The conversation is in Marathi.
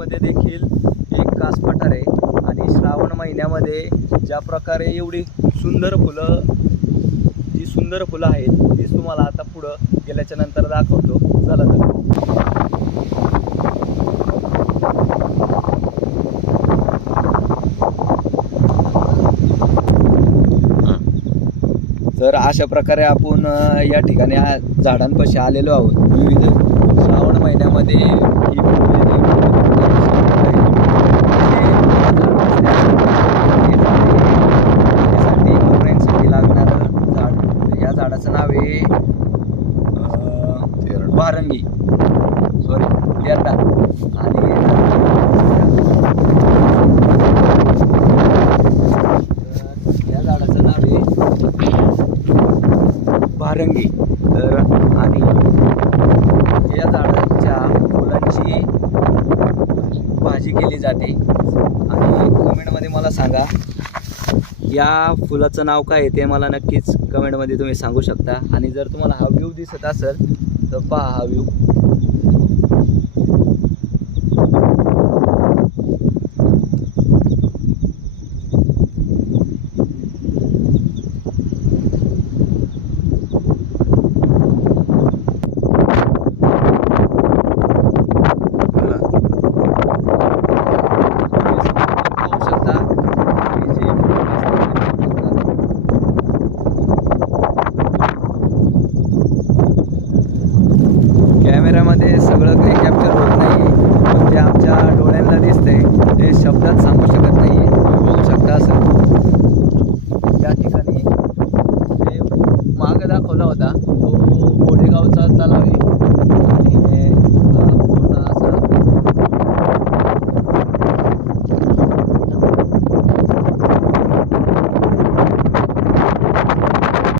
मध्ये देखील एक कास पठार आहे आणि श्रावण महिन्यामध्ये ज्या प्रकारे एवढी सुंदर फुलं आहेत तीच तुम्हाला आता पुढं गेल्याच्या नंतर दाखवतो. चला तर अशा प्रकारे आपण या ठिकाणी झाडांपाशी आलेलो आहोत. विविध श्रावण महिन्यामध्ये ही फुललेली लागणारं झाड, या झाडाचं नाव आहे भारंगी, तेरडा. आणि या झाडाचं नाव आहे भारंगी. तर आणि या झाडाच्या फुलांची भाजी केली जाते. आणि कमेंटमध्ये मला सांगा या फुलाचं नाव काय आहे ते मला नक्कीच कमेंटमध्ये तुम्ही सांगू शकता. आणि जर तुम्हाला हा व्ह्यू दिसत असेल तर पहा हा व्ह्यू.